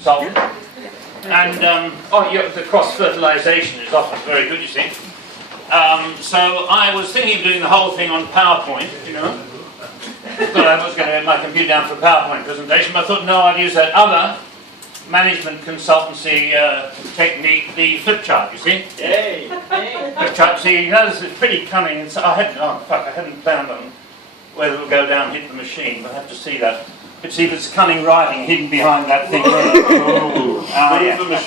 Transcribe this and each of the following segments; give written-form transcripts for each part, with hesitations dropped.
salt. And the cross-fertilization is often very good, you see. So I was thinking of doing the whole thing on PowerPoint, you know. Thought I was going to have my computer down for a PowerPoint presentation, but I thought, no, I'd use that other management consultancy technique, the flip chart, you see. Yay! Flip chart, see, you know, this is pretty cunning. And so I hadn't planned on whether it would go down and hit the machine, but I have to see that. But see, there's cunning writing hidden behind that thing there.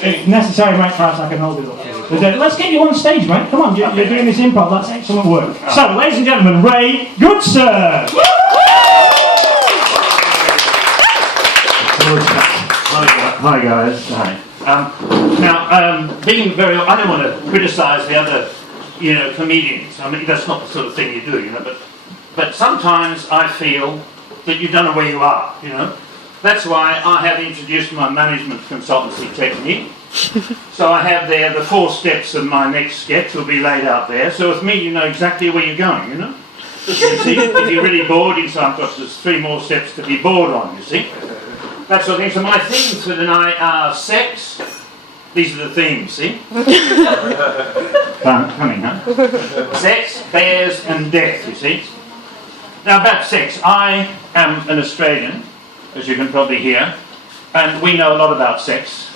If necessary, mate, perhaps I can hold it up for you. But, let's get you on stage, mate. Come on, you're doing this improv. That's excellent work. So, ladies and gentlemen, Ray Goodson. Hi guys. Hi. Now, being very, I don't want to criticise the other, you know, comedians. I mean, that's not the sort of thing you do, you know. But sometimes I feel that you don't know where you are, you know. That's why I have introduced my management consultancy technique. So I have there the 4 steps of my next sketch will be laid out there. So with me, you know exactly where you're going, you know. You see, if you're really bored, you say, I've got there's 3 more steps to be bored on, you see. That sort of thing. So my themes for tonight are sex. These are the themes, see? Coming, huh? Sex, bears, and death, you see. Now about sex, I am an Australian, as you can probably hear, and we know a lot about sex.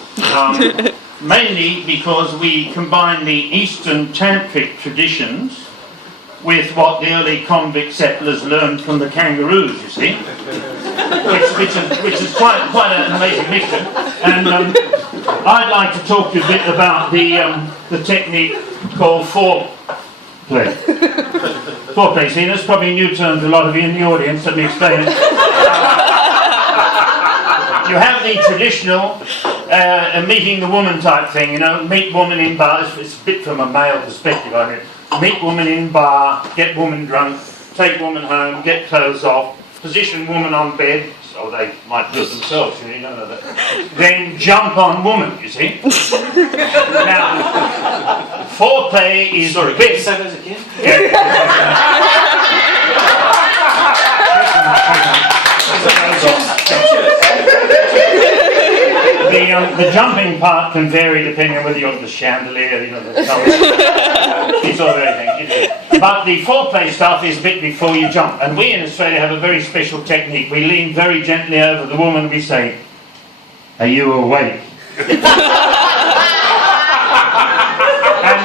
Mainly because we combine the Eastern tantric traditions with what the early convict settlers learned from the kangaroos, you see. Which is quite an amazing mixture. And I'd like to talk to you a bit about the technique called foreplay. Foreplay, see, that's probably a new term to a lot of you in the audience. Let me explain it. You have the traditional meeting the woman type thing, you know, meet woman in bar. It's a bit from a male perspective, I mean. Meet woman in bar, get woman drunk, take woman home, get clothes off, position woman on bed, so they might do it themselves, you know that. Then jump on woman, you see. Now, foreplay is... Sorry, can you say those again? The jumping part can vary depending on whether you're on the chandelier, you know, the colour. It's all everything. But the foreplay stuff is a bit before you jump. And we in Australia have a very special technique. We lean very gently over the woman and we say, "Are you awake?" And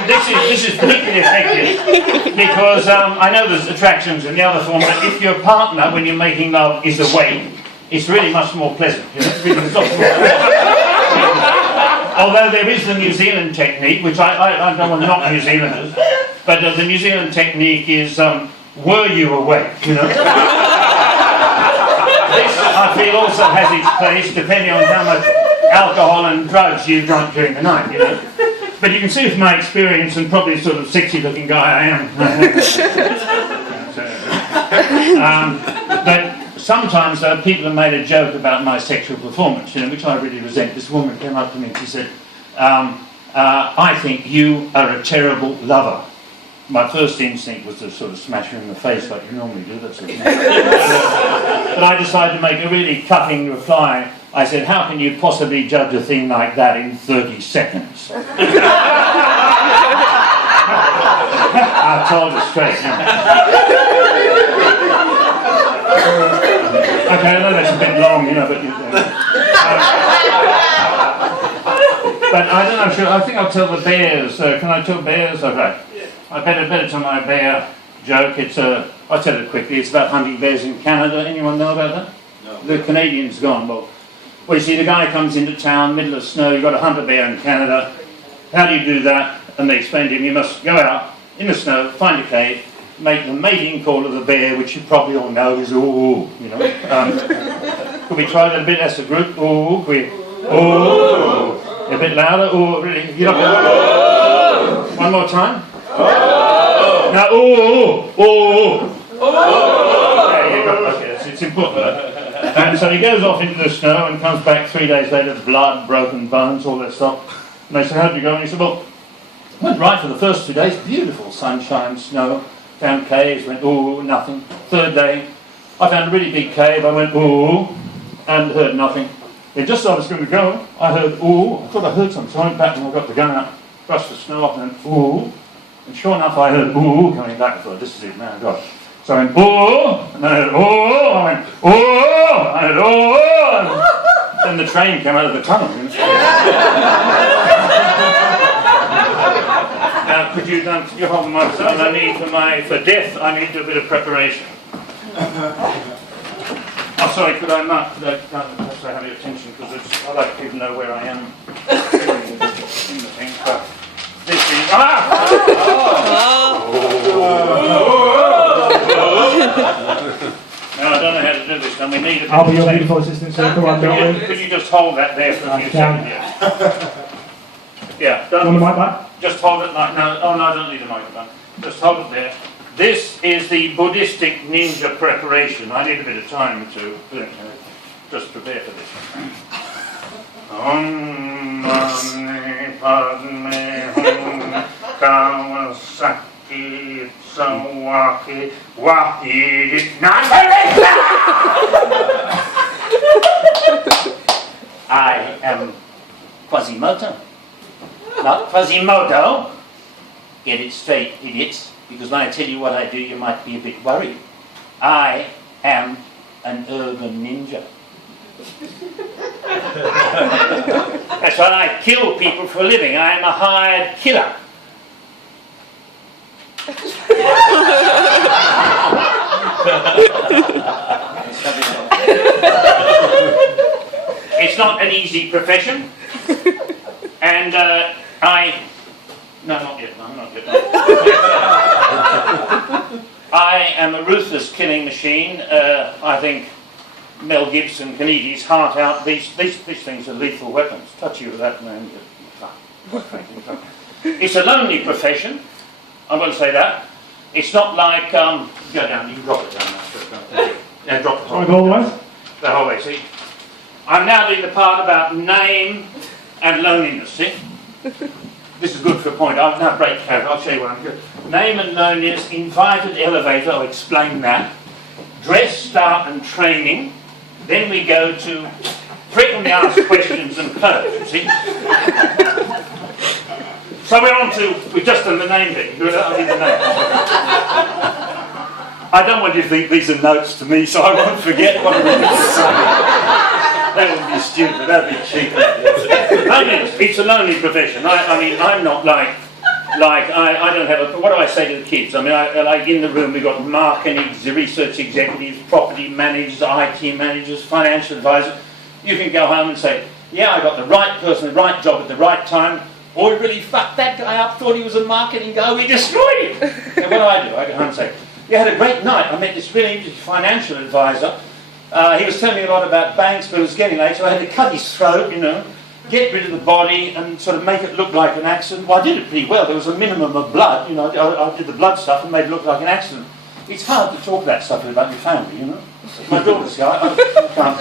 this is particularly effective because I know there's attractions in the other form, but if your partner, when you're making love, is awake, it's really much more pleasant. You know? It's really much more pleasant. Although there is the New Zealand technique, which I don't want to knock New Zealanders, but the New Zealand technique is, were you awake, you know? This, I feel, also has its place, depending on how much alcohol and drugs you've drunk during the night, you know? But you can see with my experience, and probably the sort of sexy-looking guy I am, but sometimes people have made a joke about my sexual performance, you know, which I really resent. This woman came up to me and she said, "I think you are a terrible lover." My first instinct was to sort of smash her in the face like you normally do, that sort of thing. But I decided to make a really cutting reply. I said, "How can you possibly judge a thing like that in 30 seconds?" I told her straight. Okay, I know that's a bit long, you know, but I don't know, I think I'll tell the bears. Can I tell bears? Okay. I better tell my bear joke. I'll tell it quickly. It's about hunting bears in Canada. Anyone know about that? No. The Canadians gone. Well, you see, the guy comes into town, middle of snow, you've got to hunt a bear in Canada. How do you do that? And they explain to him, you must go out in the snow, find a cave, make the mating call of the bear, which you probably all know is ooh, you know. Could we try that a bit as a group? Ooh, ooh. A bit louder. Ooh, really. You know. One more time. Now, ooh. There you go. Okay, it's important. And so he goes off into the snow and comes back 3 days later, blood, broken bones, all that stuff. And they said, "How'd you go?" And he said, "Well, went right for the first 2 days, beautiful sunshine, snow, found caves, went ooh, nothing. Third day, I found a really big cave, I went ooh, and heard nothing. Then just as I was going to go, I heard, ooh, I thought I heard something, so I went back and I got the gun out, brushed the snow off, and then, ooh. And sure enough, I heard, ooh, coming back. I thought, this is it, man, God. So I went, ooh, and I heard, ooh, I went, ooh, I heard, ooh. And then the train came out of the tunnel. Now, could you hold the microphone? I need for death, I need to do a bit of preparation. Oh, sorry, could I perhaps I have your attention, because I like people to know where I am in the thing. But this is, no, I don't know how to do this, and we need a bit I'll be your beautiful assistant, sir. Come on, could you just hold that there for a few seconds? Yeah, want the mic back? Just hold it like, no, oh no, I don't need a microphone. Just hold it there. This is the Buddhistic ninja preparation. I need a bit of time to just prepare for this. Om Mani Padme Hum Kawasaki Sawaki Wahi Nagareta. I am Quasimodo. Not Quasimodo. Get it straight, idiots. Because when I tell you what I do, you might be a bit worried. I am an urban ninja. That's why I kill people for a living. I am a hired killer. It's not an easy profession. And no, not yet. No, not yet. I am a ruthless killing machine. I think Mel Gibson can eat his heart out. These things are lethal weapons. Touch you with that, man. It's a lonely profession. I'm going to say that. It's not like go down. You can drop it down now. Yeah, drop the whole. Go all the way. The whole way. See, I'm now doing the part about name and loneliness. See. This is good for a point. I'll now break character. I'll show you what I'm doing. Name and loneliness, invited elevator, I'll explain that. Dress, start and training. Then we go to frequently asked questions and close, you see. So we've just done the name bit. I'll give the name. I don't want you to think these are notes to me, so I won't forget what I'm going to say. That would be stupid, that would be cheap. It's a lonely profession. I mean, I'm not like I don't have a, what do I say to the kids? I mean, like in the room we've got marketing, research executives, property managers, IT managers, financial advisors. You can go home and say, yeah, I got the right person, the right job at the right time, or we really fucked that guy up, thought he was a marketing guy, we destroyed him. And what do? I go home and say, you had a great night. I met this really interesting financial advisor. He was telling me a lot about banks, but it was getting late, so I had to cut his throat, get rid of the body and sort of make it look like an accident. Well, I did it pretty well. There was a minimum of blood, I did the blood stuff and made it look like an accident. It's hard to talk that stuff about your family, My daughter's here, I can't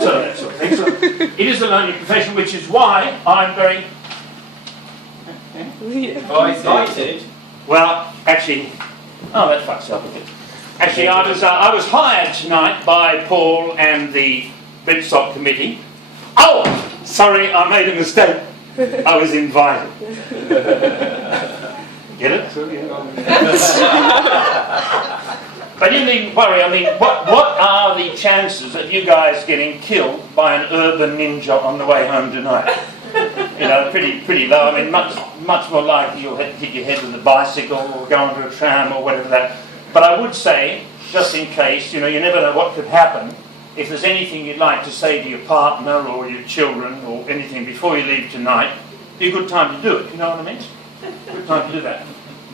tell that sort of thing. So it is a lonely profession, which is why I'm very... Excited? Well, actually... Oh, that fucks up a bit. Actually, I was hired tonight by Paul and the Britsock committee. Oh, sorry, I made a mistake. I was invited. Get it? But you needn't worry. I mean, what are the chances of you guys getting killed by an urban ninja on the way home tonight? Pretty low. I mean, much more likely you'll hit your head with a bicycle or go onto a tram or whatever that. But I would say, just in case, you never know what could happen. If there's anything you'd like to say to your partner or your children or anything before you leave tonight, be a good time to do it. You know what I mean? Good time to do that.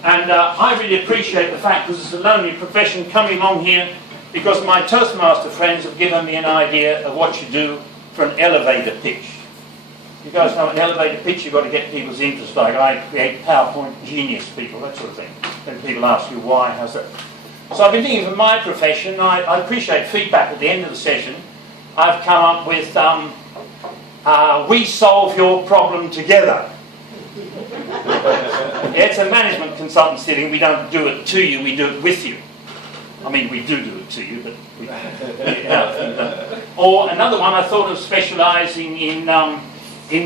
And I really appreciate the fact, because it's a lonely profession, coming along here, because my Toastmaster friends have given me an idea of what you do for an elevator pitch. You guys know an elevator pitch, you've got to get people's interest. Like I create PowerPoint genius people, that sort of thing. And people ask you why, how's that? So I've been thinking for my profession, I appreciate feedback at the end of the session. I've come up with, we solve your problem together. It's a management consultancy thing. We don't do it to you, we do it with you. I mean, we do it to you, but Or another one, I thought of specialising in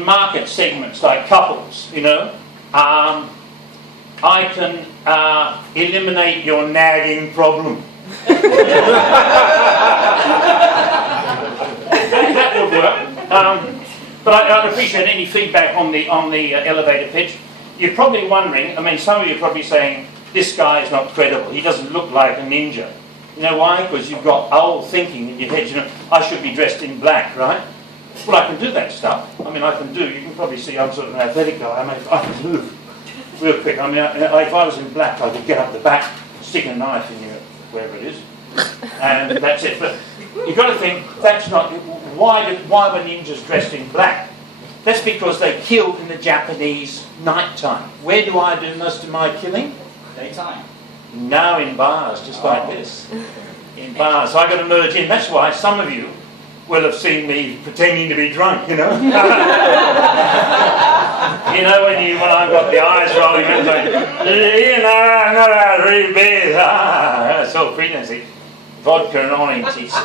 market segments like couples, you know. I can eliminate your nagging problem. That would work. But I'd appreciate any feedback on the elevator pitch. You're probably wondering, I mean, some of you are probably saying, this guy is not credible. He doesn't look like a ninja. You know why? Because you've got old thinking in your head. You know, I should be dressed in black, right? Well, I can do that stuff. I mean, I can do. You can probably see I'm sort of an athletic guy. I mean, I can move real quick. I mean, if I was in black, I could get up the back, stick a knife in you, wherever it is, and that's it. But you've got to think, that's not... Why were ninjas dressed in black? That's because they killed in the Japanese nighttime. Where do I do most of my killing? Daytime. No, in bars, just like this. In bars. So I got to merge in. That's why some of you will have seen me pretending to be drunk, you know. You know, when I've got the eyes rolling and going, you know, I'm not out of 3 beers. That's all pretense. Vodka and orange, it's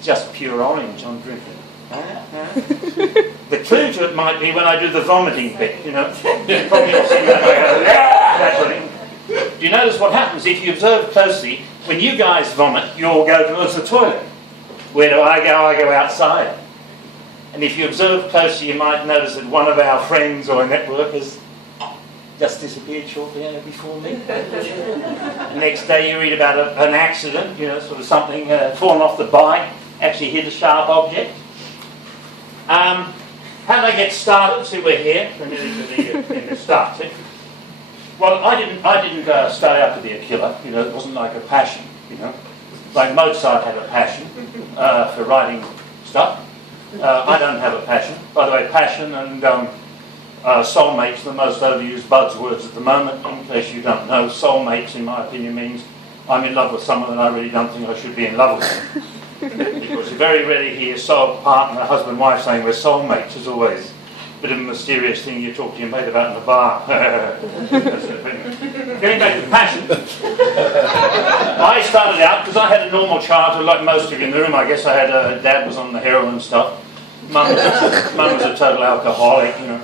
just pure orange I'm drinking. The clue to it might be when I do the vomiting bit, you know. You've probably all seen that. That sort of thing. Do you notice what happens if you observe closely? When you guys vomit, you all go towards the toilet. Where do I go? I go outside. And if you observe closely, you might notice that one of our friends or networkers just disappeared shortly before me. The next day you read about an accident, you know, sort of something fallen off the bike, actually hit a sharp object. How did I get started? See, we're here. We're nearly to the start. See? Well, I didn't start out to be a killer. You know, it wasn't like a passion. You know, like Mozart had a passion for writing stuff. I don't have a passion. By the way, passion and soulmates are the most overused buzzwords at the moment. In case you don't know, soulmates, in my opinion, means I'm in love with someone that I really don't think I should be in love with. Because you very rarely hear soul partner, husband, wife saying we're soulmates. It's always a bit of a mysterious thing you talk to your mate about in the bar. Getting back to passion, I started out because I had a normal childhood, like most of you in the room. I guess I had dad was on the heroin stuff. Mum was a total alcoholic, you know.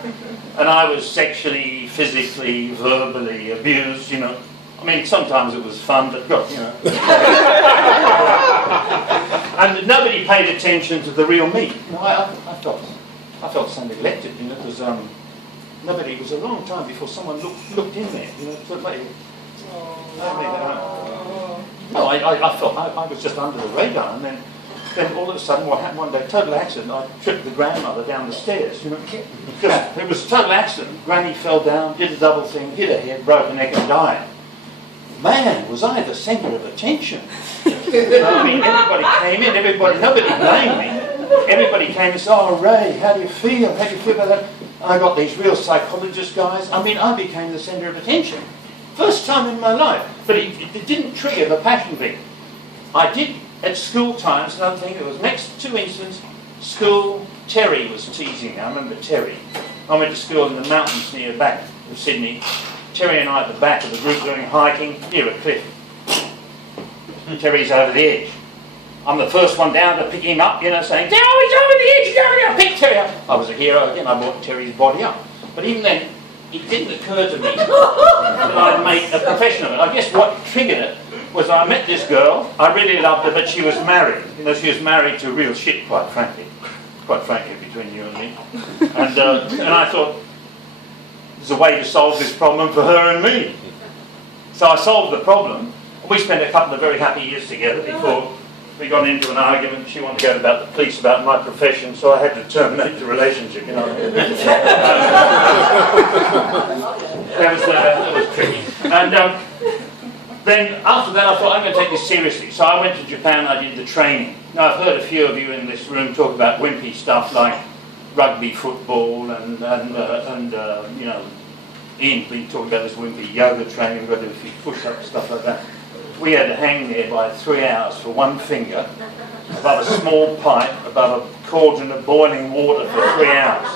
And I was sexually, physically, verbally abused, you know. I mean, sometimes it was fun, but God, you know. And nobody paid attention to the real me. You know, I felt so neglected, you know, because nobody. It was a long time before someone looked in there, you know. So like, no, I felt I was just under the radar, and then all of a sudden, what happened one day? Total accident. I tripped the grandmother down the stairs. You know, just, it was a total accident. Granny fell down, did a double thing, hit her head, broke her neck, and died. Man, was I the centre of attention. I mean, everybody came in, nobody blamed me. Everybody came and said, oh, Ray, how do you feel? How do you feel about that? And I got these real psychologist guys. I mean, I became the centre of attention. First time in my life. But it didn't trigger the passion thing. I did, at school times, another thing, there was next 2 incidents, school, Terry was teasing me. I remember Terry. I went to school in the mountains near the back of Sydney. Terry and I at the back of the group going hiking near a cliff. Terry's over the edge. I'm the first one down to pick him up, you know, saying, oh, he's over the edge, he's over there, pick Terry up. I was a hero again, I brought Terry's body up. But even then, it didn't occur to me that I'd make a profession of it. I guess what triggered it was I met this girl, I really loved her, but she was married. You know, she was married to real shit, quite frankly. Quite frankly, between you and me. And I thought, there's a way to solve this problem for her and me. So I solved the problem. We spent a couple of very happy years together before we got into an argument. She wanted to go about the police about my profession, so I had to terminate the relationship, you know. That was tricky. And then after that I thought, I'm going to take this seriously. So I went to Japan, I did the training. Now I've heard a few of you in this room talk about wimpy stuff like rugby, football, and you know, Ian's been talking about this wimpy yoga training, we've got to do a few push-ups, stuff like that. We had to hang there by 3 hours for one finger, above a small pipe, above a cauldron of boiling water for 3 hours.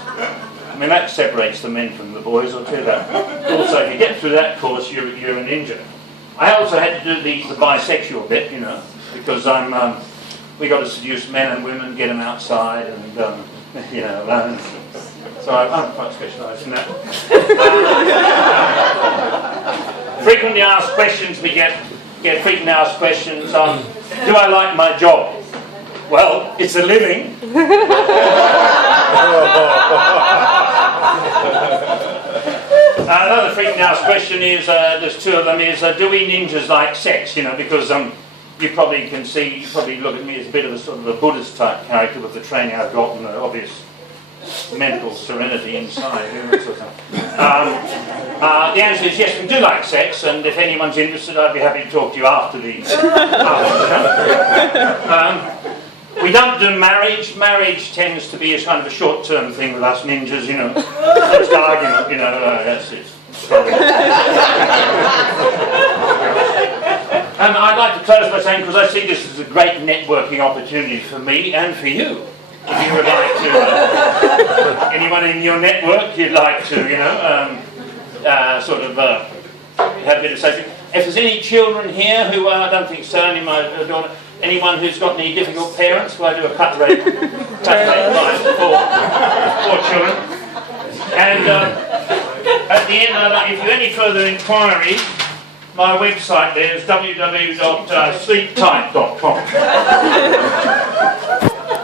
I mean, that separates the men from the boys, I'll tell you that. Also, if you get through that course, you're a ninja. I also had to do the bisexual bit, you know, because I'm we got to seduce men and women, get them outside, and you know. So I'm quite specialised in that. Frequently asked questions. We get frequently asked questions on, do I like my job? Well, it's a living. Another frequently asked question is, there's two of them, is do we ninjas like sex? You know, because you probably can see, you probably look at me as a bit of a sort of a Buddhist type character with the training I've got and the obvious mental serenity inside. You know, that sort of thing. The answer is yes, we do like sex, and if anyone's interested, I'd be happy to talk to you after the show. We don't do marriage. Marriage tends to be a kind of a short-term thing with us ninjas, you know. Just argument, you know, that's it. And I'd like to close by saying, because I see this as a great networking opportunity for me and for you. If you would like to, anyone in your network you'd like to, you know, sort of have a bit of safety. If there's any children here who I don't think so, only my daughter, anyone who's got any difficult parents, well, I do a cut rate line for children. And at the end, if you have any further inquiries, my website there is www.sleeptight.com.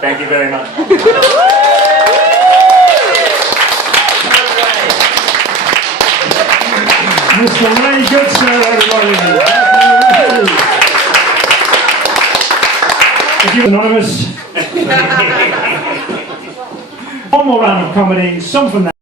Thank you very much. Mr. Ray Goodson, everybody. If you're anonymous. One more round of comedy, some from that.